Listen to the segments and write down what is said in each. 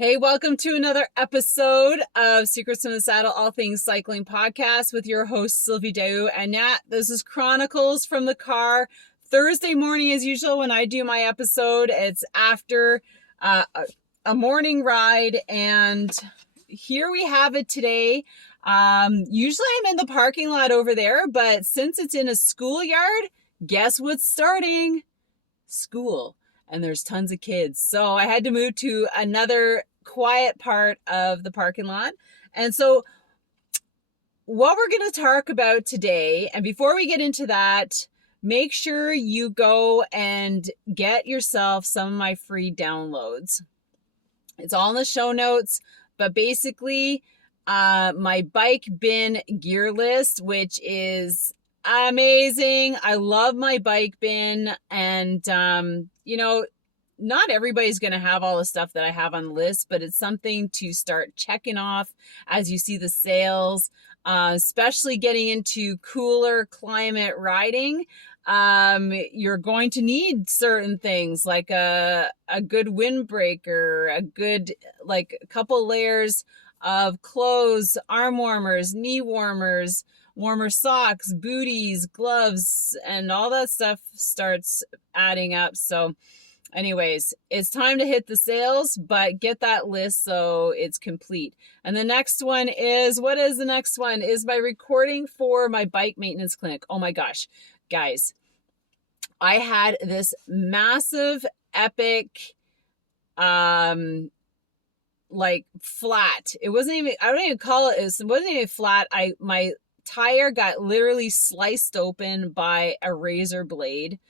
Hey, welcome to another episode of Secrets from the Saddle, All Things Cycling podcast with your host, Sylvie D'Aoust. And Nat, this is Chronicles from the Car. Thursday morning, as usual, when I do my episode, it's after a morning ride. And here we have it today. Usually I'm in the parking lot over there, but since it's in a schoolyard, guess what's starting? School. And there's tons of kids. So I had to move to another quiet part of the parking lot. And so what we're going to talk about today, and before we get into that, make sure you go and get yourself some of my free downloads. It's all in the show notes, but basically my bike bin gear list, which is amazing. I love my bike bin, and not everybody's going to have all the stuff that I have on the list, but it's something to start checking off as you see the sales, especially getting into cooler climate riding. You're going to need certain things like a good windbreaker, a good, like a couple layers of clothes, arm warmers, knee warmers, warmer socks, booties, gloves, and all that stuff starts adding up. So anyways, it's time to hit the sales, but get that list so it's complete. And the next one is, what is the next one? Is my recording for my bike maintenance clinic. Oh my gosh, guys, I had this massive, epic, like flat. It wasn't even, I don't even call it, it wasn't even flat. My tire got literally sliced open by a razor blade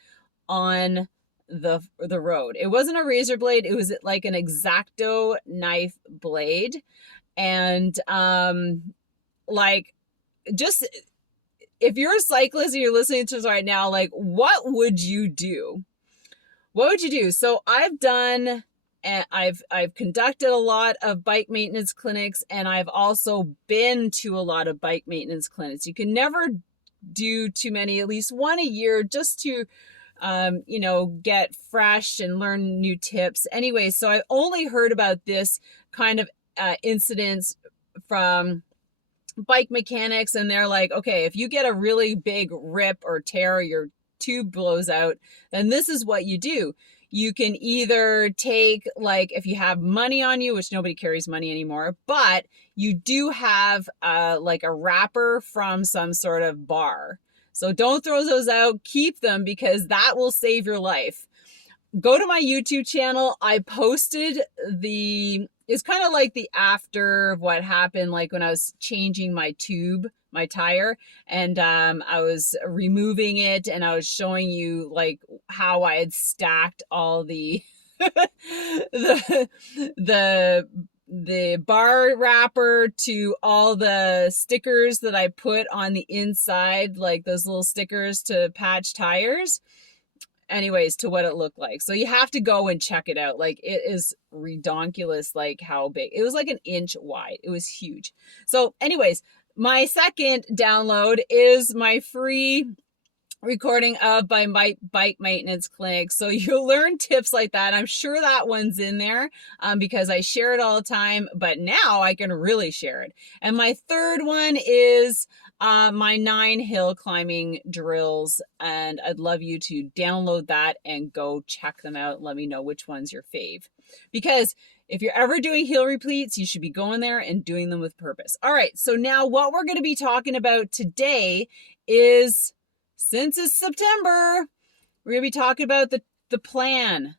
on the road. It wasn't a razor blade, it was like an X-Acto knife blade. And like, just if you're a cyclist and you're listening to this right now, like, what would you do? What would you do? So I've done, and I've conducted a lot of bike maintenance clinics, and I've also been to a lot of bike maintenance clinics. You can never do too many, at least one a year, just to get fresh and learn new tips. Anyway, so I've only heard about this kind of incidents from bike mechanics, and they're like, okay, if you get a really big rip or tear, your tube blows out, then this is what you do. You can either take, like, if you have money on you, which nobody carries money anymore, but you do have like a wrapper from some sort of bar. So don't throw those out, keep them, because that will save your life. Go to my YouTube channel. I posted it's kind of like the after of what happened, like when I was changing my tube, my tire, and I was removing it, and I was showing you like how I had stacked all the the bar wrapper to all the stickers that I put on the inside, like those little stickers to patch tires. Anyways, to what it looked like. So you have to go and check it out. Like, it is redonkulous, like how big. It was like an inch wide. It was huge. So anyways, my second download is my free recording of my bike maintenance clinic. So you'll learn tips like that. I'm sure that one's in there because I share it all the time, but now I can really share it. And my third one is my 9 hill climbing drills, and I'd love you to download that and go check them out. Let me know which one's your fave, because if you're ever doing hill repeats, you should be going there and doing them with purpose. All right, so now what we're going to be talking about today is, since it's September, we're going to be talking about the plan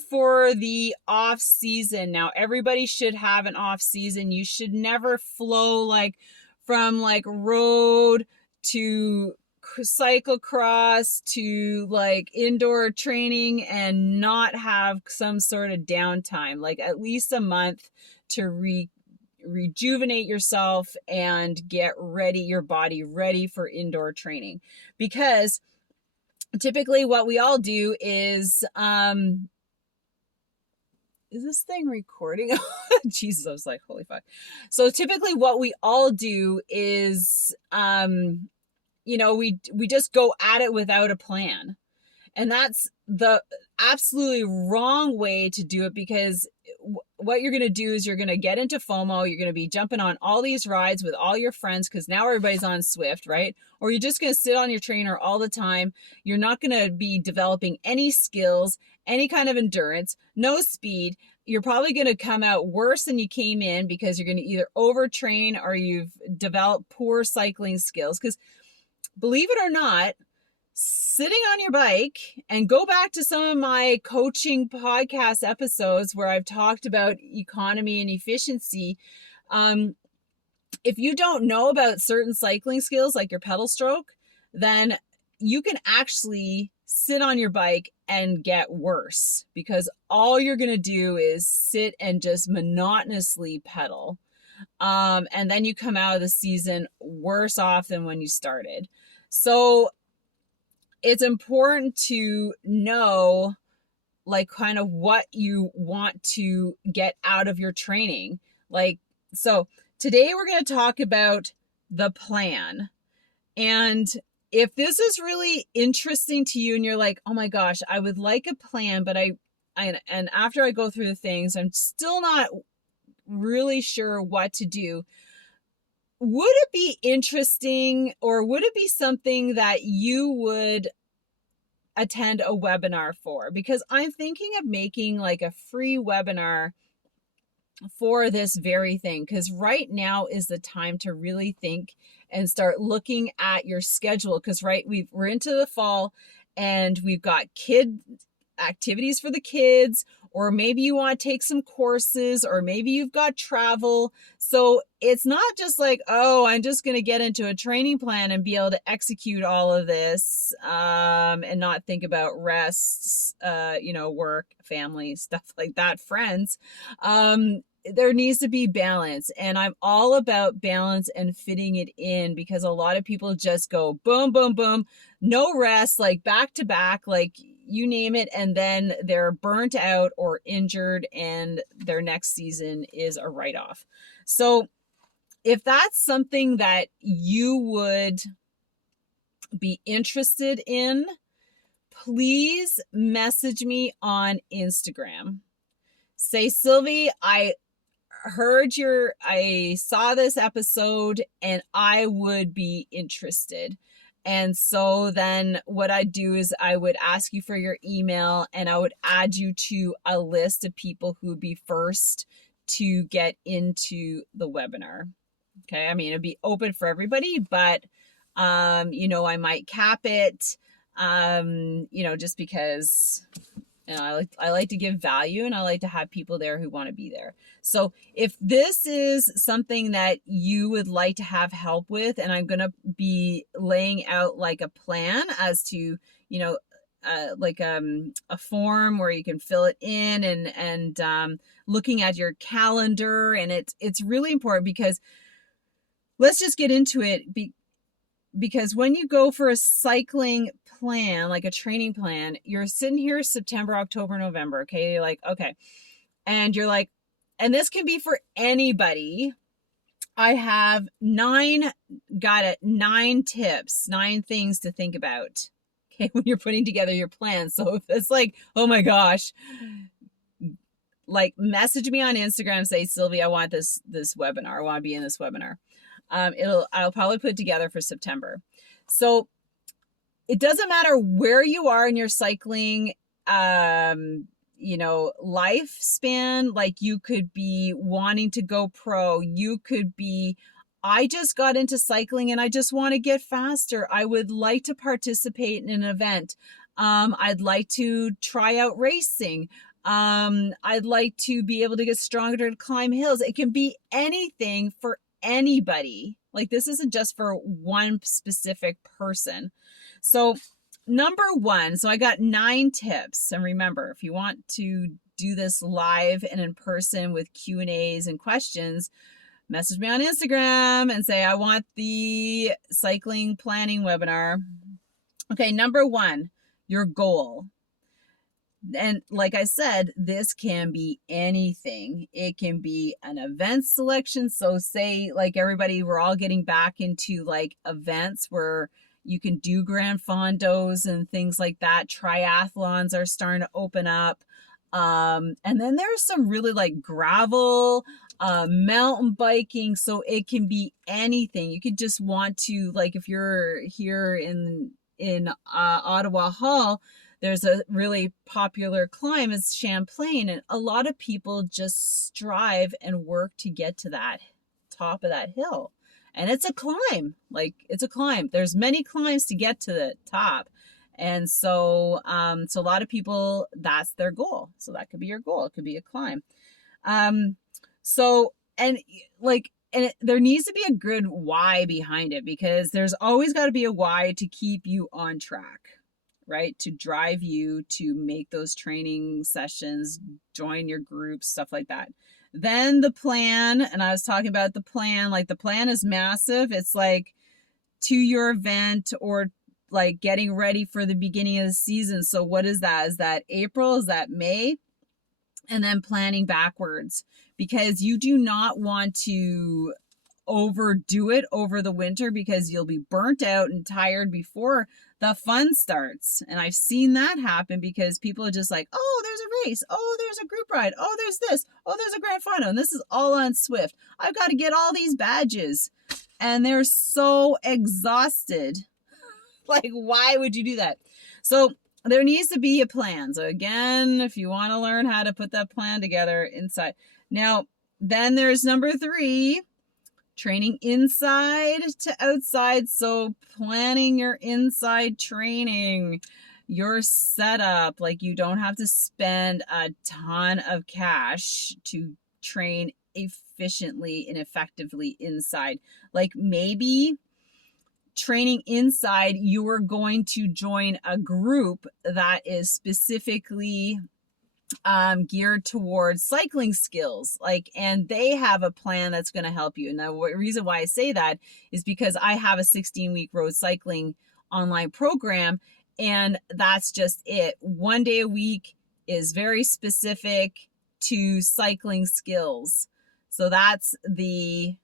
for the off season. Now, everybody should have an off season. You should never flow like from like road to cyclocross to like indoor training and not have some sort of downtime, like at least a month to rejuvenate yourself and get ready, your body ready for indoor training. Because typically what we all do is this thing recording? Jesus, I was like, holy fuck. So typically what we all do is we just go at it without a plan. And that's the absolutely wrong way to do it, because what you're going to do is you're going to get into FOMO. You're going to be jumping on all these rides with all your friends because now everybody's on Swift, right? Or you're just going to sit on your trainer all the time. You're not going to be developing any skills, any kind of endurance, no speed. You're probably going to come out worse than you came in because you're going to either overtrain or you've developed poor cycling skills. Because believe it or not, sitting on your bike, and go back to some of my coaching podcast episodes where I've talked about economy and efficiency. If you don't know about certain cycling skills like your pedal stroke, then you can actually sit on your bike and get worse because all you're going to do is sit and just monotonously pedal. And then you come out of the season worse off than when you started. So it's important to know like kind of what you want to get out of your training. Like, so today we're going to talk about the plan. And if this is really interesting to you and you're like, oh my gosh, I would like a plan, but and after I go through the things, I'm still not really sure what to do. Would it be interesting, or would it be something that you would attend a webinar for? Because I'm thinking of making like a free webinar for this very thing, because right now is the time to really think and start looking at your schedule. Because we're into the fall and we've got kid activities for the kids, or maybe you want to take some courses, or maybe you've got travel. So it's not just like, oh, I'm just going to get into a training plan and be able to execute all of this and not think about rest, work, family, stuff like that, friends. There needs to be balance, and I'm all about balance and fitting it in, because a lot of people just go boom, boom, boom, no rest, like back to back, like you name it, and then they're burnt out or injured and their next season is a write-off. So if that's something that you would be interested in, please message me on Instagram. Say, Sylvie, I saw this episode and I would be interested. And so then what I do is I would ask you for your email and I would add you to a list of people who would be first to get into the webinar. Okay. I mean, it'd be open for everybody, but, I might cap it, just because, I like to give value and I like to have people there who want to be there. So if this is something that you would like to have help with, and I'm going to be laying out like a plan as to, a form where you can fill it in, and looking at your calendar. And it's really important, because let's just get into it. Because when you go for a cycling plan, like a training plan, you're sitting here September, October, November. Okay. You're like, okay. And you're like, and this can be for anybody. I have 9 tips, 9 things to think about. Okay. When you're putting together your plan. So if it's like, oh my gosh, like message me on Instagram, say, Sylvie, I want this webinar. I want to be in this webinar. I'll probably put it together for September. So it doesn't matter where you are in your cycling, lifespan. Like, you could be wanting to go pro. You could be, I just got into cycling and I just want to get faster. I would like to participate in an event. I'd like to try out racing. I'd like to be able to get stronger to climb hills. It can be anything for anybody. Like, this isn't just for one specific person. So number 1, so I got 9 tips. And remember, if you want to do this live and in person with Q&As and questions, message me on Instagram and say, I want the cycling planning webinar. Okay, number 1, your goal. And like I said, this can be anything. It can be an event selection. So say, like, everybody, we're all getting back into like events where you can do grand fondos and things like that. Triathlons are starting to open up. And then there's some really like gravel, mountain biking. So it can be anything. You could just want to, like, if you're here in Ottawa Hall, there's a really popular climb. It's Champlain, and a lot of people just strive and work to get to that top of that hill. And it's a climb. Like, it's a climb. There's many climbs to get to the top. And so, so a lot of people, that's their goal. So that could be your goal. It could be a climb. So, and like, there needs to be a good why behind it, because there's always got to be a why to keep you on track, right? To drive you to make those training sessions, join your groups, stuff like that. Then the plan, and I was talking about the plan, like the plan is massive. It's like to your event, or like getting ready for the beginning of the season. So what is that? Is that April? Is that May? And then planning backwards, because you do not want to overdo it over the winter, because you'll be burnt out and tired before the fun starts. And I've seen that happen, because people are just like, oh, there's a race. Oh, there's a group ride. Oh, there's this. Oh, there's a grand final. And this is all on Swift. I've got to get all these badges. And they're so exhausted. Like, why would you do that? So there needs to be a plan. So again, if you want to learn how to put that plan together inside. Now, then there's number 3, training inside to outside. So planning your inside training, your setup. Like, you don't have to spend a ton of cash to train efficiently and effectively inside. Like, maybe training inside, you are going to join a group that is specifically geared towards cycling skills, like, and they have a plan that's going to help you. And the reason why I say that is because I have a 16-week road cycling online program, and that's just it. 1 day a week is very specific to cycling skills. So that's the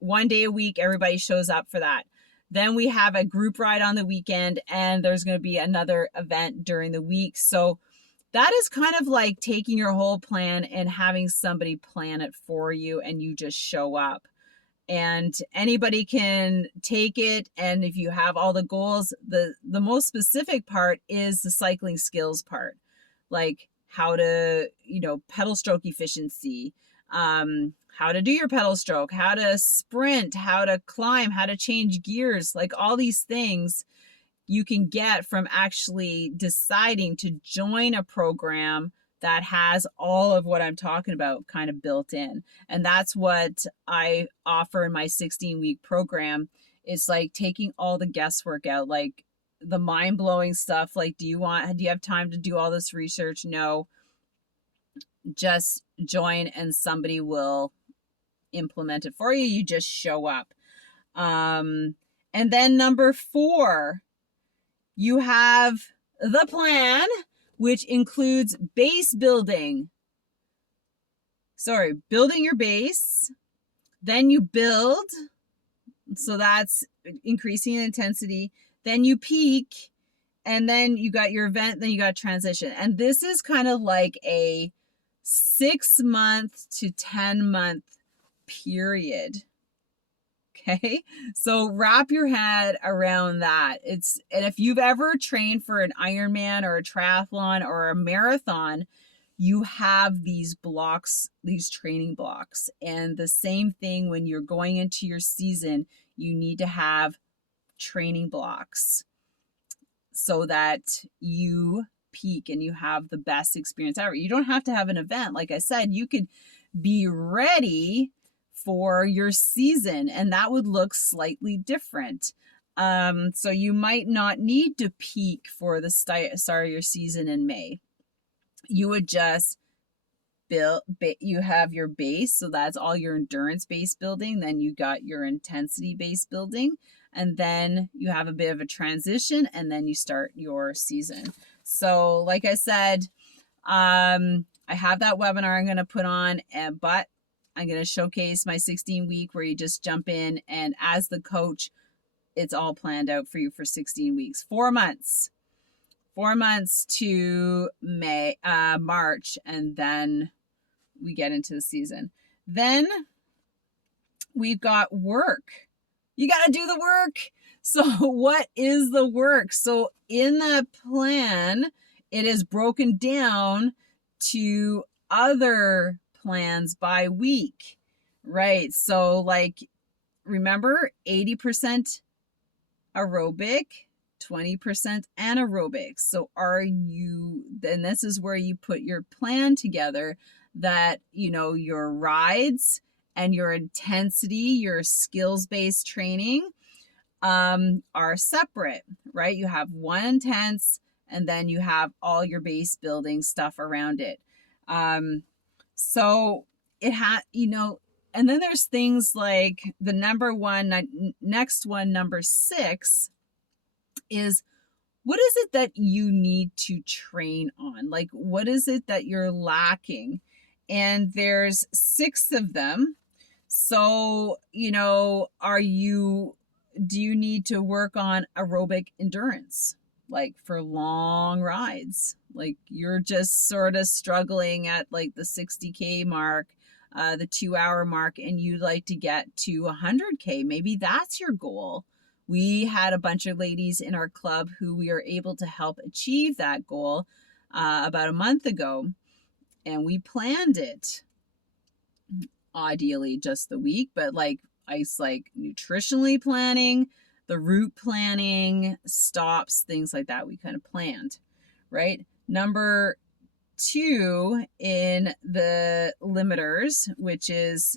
1 day a week. Everybody shows up for that. Then we have a group ride on the weekend, and there's going to be another event during the week. So that is kind of like taking your whole plan and having somebody plan it for you, and you just show up. And anybody can take it. And if you have all the goals, the most specific part is the cycling skills part, like how to, pedal stroke efficiency, how to do your pedal stroke, how to sprint, how to climb, how to change gears, like all these things you can get from actually deciding to join a program that has all of what I'm talking about kind of built in. And that's what I offer in my 16-week program. It's like taking all the guesswork out, like the mind-blowing stuff. Like, do you have time to do all this research? No. Just join and somebody will implement it for you. You just show up. And then number 4, you have the plan, which includes building your base. Then you build. So that's increasing intensity. Then you peak. And then you got your event. Then you got transition. And this is kind of like a 6-month to 10-month period. Okay, so wrap your head around that. And if you've ever trained for an Ironman or a triathlon or a marathon, you have these blocks, these training blocks. And the same thing when you're going into your season, you need to have training blocks so that you peak and you have the best experience ever. You don't have to have an event. Like I said, you could be ready for your season, and that would look slightly different. So you might not need to peak for the start of your season in May. You would just you have your base, so that's all your endurance base building. Then you got your intensity base building, and then you have a bit of a transition, and then you start your season. So like I said, I have that webinar I'm going to put on, but I'm going to showcase my 16-week where you just jump in, and as the coach, it's all planned out for you for 16 weeks, 4 months. 4 months to March, and then we get into the season. Then we've got work. You got to do the work. So what is the work? So in that plan, it is broken down to other plans by week, right? So like, remember, 80% aerobic, 20% anaerobic. So then this is where you put your plan together, that, your rides and your intensity, your skills-based training are separate, right? You have one intense, and then you have all your base building stuff around it. So it and then there's things like the next one, number 6, is, what is it that you need to train on? Like, what is it that you're lacking? And there's 6 of them. So, do you need to work on aerobic endurance, like for long rides? Like, you're just sort of struggling at like the 60K mark, the 2-hour mark, and you'd like to get to 100K. Maybe that's your goal. We had a bunch of ladies in our club who we were able to help achieve that goal about a month ago, and we planned it. Ideally just the week, but like nutritionally planning, the route planning, stops, things like that, we kind of planned, right? Number 2 in the limiters, which is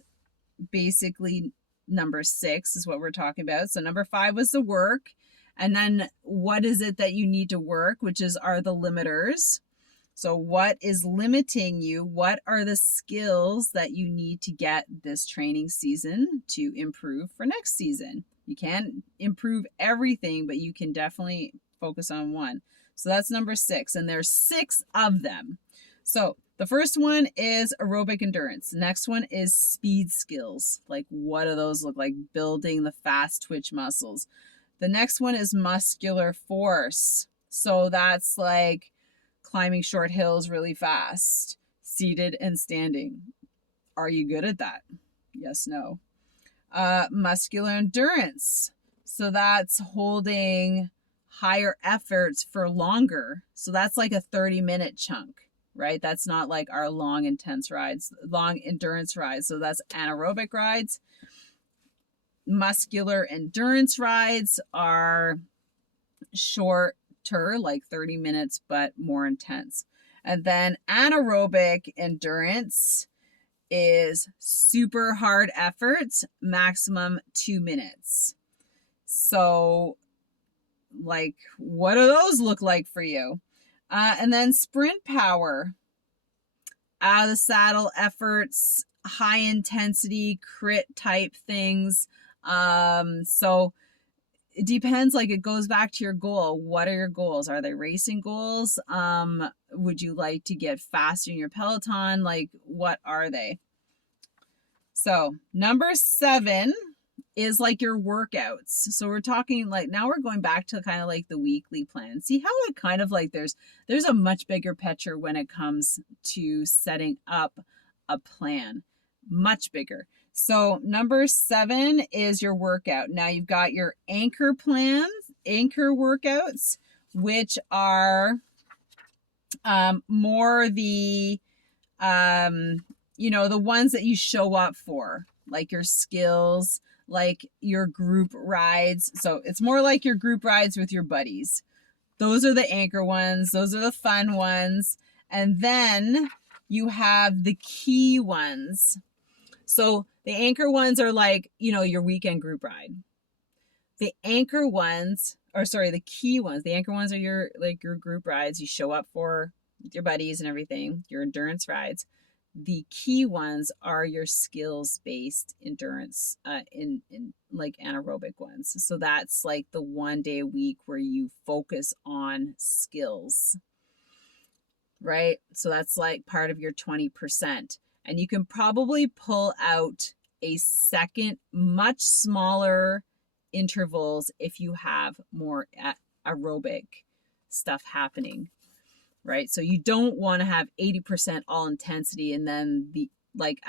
basically number 6, is what we're talking about. So number 5 was the work. And then what is it that you need to work, which are the limiters. So what is limiting you? What are the skills that you need to get this training season to improve for next season? You can't improve everything, but you can definitely focus on one. So that's number 6, and there's 6 of them. So the first one is aerobic endurance. The next one is speed skills. Like, what do those look like? Building the fast twitch muscles. The next one is muscular force. So that's like climbing short hills really fast, seated and standing. Are you good at that? Yes, no. Muscular endurance. So that's holding higher efforts for longer. So that's like a 30-minute chunk, right? That's not like our long endurance rides. So that's anaerobic rides. Muscular endurance rides are shorter, like 30 minutes, but more intense. And then anaerobic endurance is super hard efforts, maximum 2 minutes. So, like, what do those look like for you? And then sprint power, out of the saddle efforts, high intensity crit type things. So it depends. Like, it goes back to your goal. What are your goals? Are they racing goals? Would you like to get faster in your Peloton? Like, what are they? So number 7 is like your workouts. So we're talking like, now we're going back to kind of like the weekly plan. See how it kind of like there's a much bigger picture when it comes to setting up a plan. Much bigger. So number 7 is your workout. Now you've got your anchor plans, anchor workouts, which are more the the ones that you show up for, like your skills, like your group rides. So it's more like your group rides with your buddies. Those are the anchor ones. Those are the fun ones. And then you have the key ones. So the anchor ones are like, your weekend group ride. The anchor ones, the key ones, the anchor ones are your group rides you show up for with your buddies and everything, your endurance rides. The key ones are your skills-based endurance, in like anaerobic ones. So that's like the 1 day a week where you focus on skills, right? So that's like part of your 20%. And you can probably pull out a second, much smaller intervals if you have more aerobic stuff happening, right? So you don't want to have 80% all intensity and then like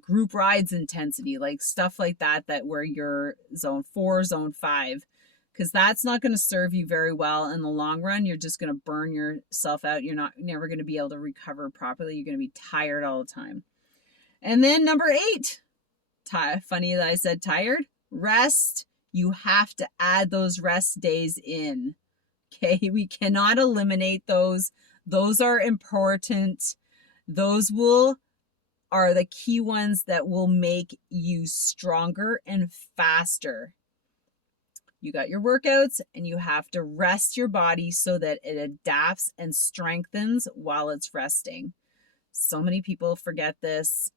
group rides intensity, like stuff like that, where you're zone 4, zone 5, because that's not going to serve you very well in the long run. You're just going to burn yourself out. You're never going to be able to recover properly. You're going to be tired all the time. And then number 8, funny that I said tired, rest. You have to add those rest days in. Okay, we cannot eliminate those. Those are important. Those are the key ones that will make you stronger and faster. You got your workouts and you have to rest your body so that it adapts and strengthens while it's resting. So many people forget this.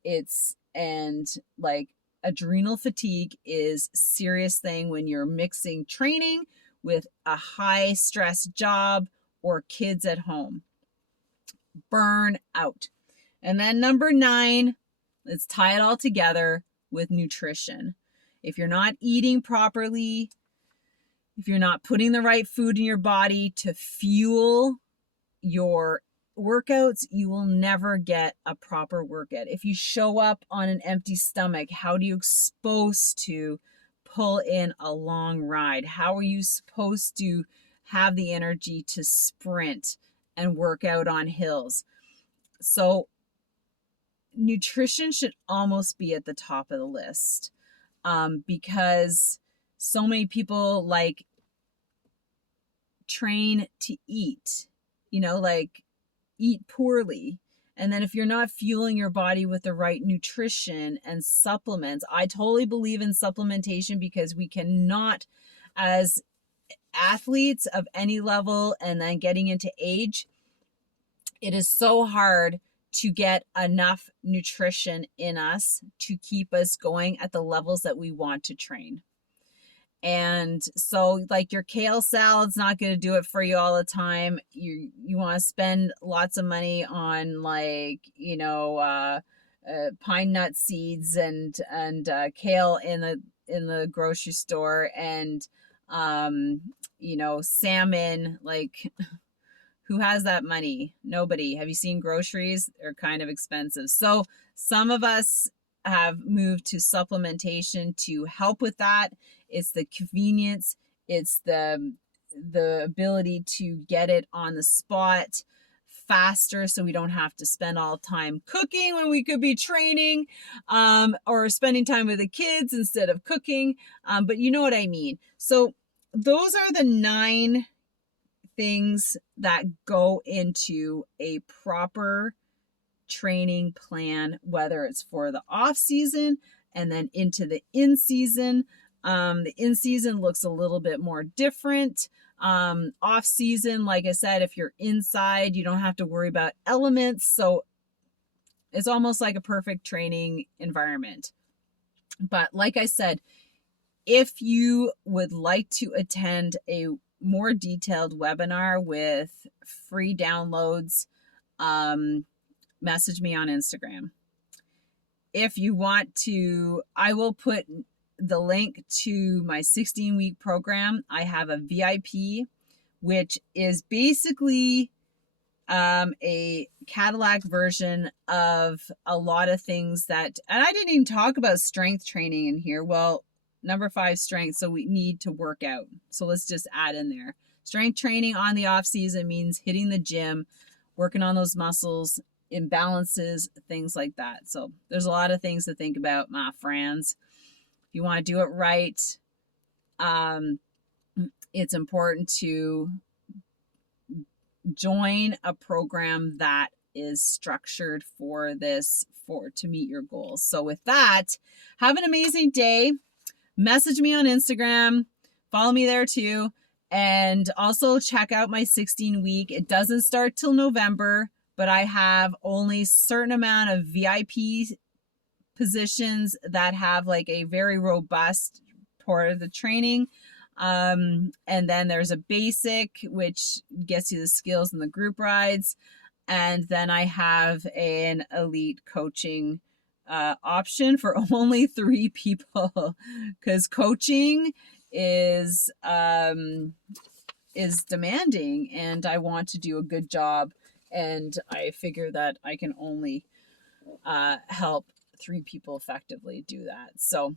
Adrenal fatigue is a serious thing when you're mixing training with a high stress job or kids at home. Burn out. And then number 9, let's tie it all together with nutrition. If you're not eating properly, if you're not putting the right food in your body to fuel your workouts, you will never get a proper workout. If you show up on an empty stomach, how do you supposed to pull in a long ride? How are you supposed to have the energy to sprint and work out on hills? So nutrition should almost be at the top of the list, because so many people train to eat, eat poorly. And then if you're not fueling your body with the right nutrition and supplements, I totally believe in supplementation, because we cannot, as athletes of any level and then getting into age, it is so hard to get enough nutrition in us to keep us going at the levels that we want to train. And so your kale salad's not going to do it for you all the time. You want to spend lots of money on pine nut seeds and kale in the grocery store, and salmon. Who has that money? Nobody. Have you seen groceries? They're kind of expensive. So some of us have moved to supplementation to help with that. It's the convenience. It's the ability to get it on the spot faster, so we don't have to spend all time cooking when we could be training, or spending time with the kids instead of cooking. But you know what I mean. So those are the 9 things that go into a proper training plan, whether it's for the off season and then into the in season. The in season looks a little bit more different. Off season, like I said, if you're inside, you don't have to worry about elements. So it's almost like a perfect training environment. But like I said, if you would like to attend a more detailed webinar with free downloads, message me on Instagram. If you want to, I will put the link to my 16-week program. I have a VIP, which is basically a Cadillac version of a lot of things and I didn't even talk about strength training in here. Well, number 5, strength. So we need to work out. So let's just add in there. Strength training on the off season means hitting the gym, working on those muscles, imbalances, things like that. So there's a lot of things to think about, my friends. If you want to do it right, it's important to join a program that is structured to meet your goals. So with that, have an amazing day. Message me on Instagram, follow me there too, and also check out my 16-week. It doesn't start till November, but I have only a certain amount of VIP positions that have a very robust part of the training. And then there's a basic, which gets you the skills and the group rides. And then I have an elite coaching option for only 3 people, because coaching is is demanding, and I want to do a good job. And I figure that I can only help 3 people effectively do that. So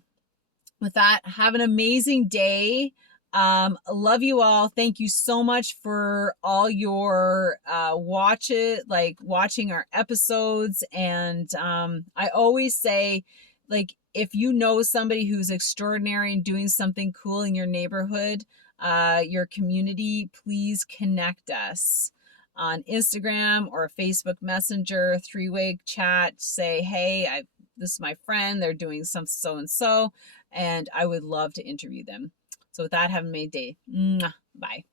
with that, have an amazing day. Love you all. Thank you so much for all your watching our episodes. And I always say, like, if you know somebody who's extraordinary and doing something cool in your neighborhood, your community, please connect us on Instagram or Facebook Messenger, 3-way chat. Say, hey, this is my friend. They're doing some so and so, and I would love to interview them. So with that, have a made day. Bye.